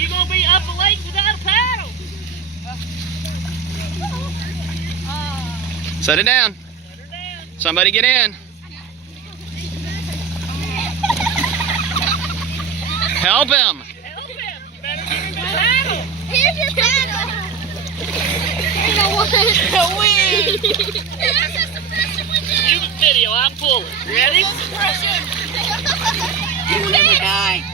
You're going to be up a lake without a paddle. Set it down. Let her down. Somebody get in. Help him. Help him. You better give him the paddle. Here's your paddle. You video, I'm pulling. Ready? You will never die.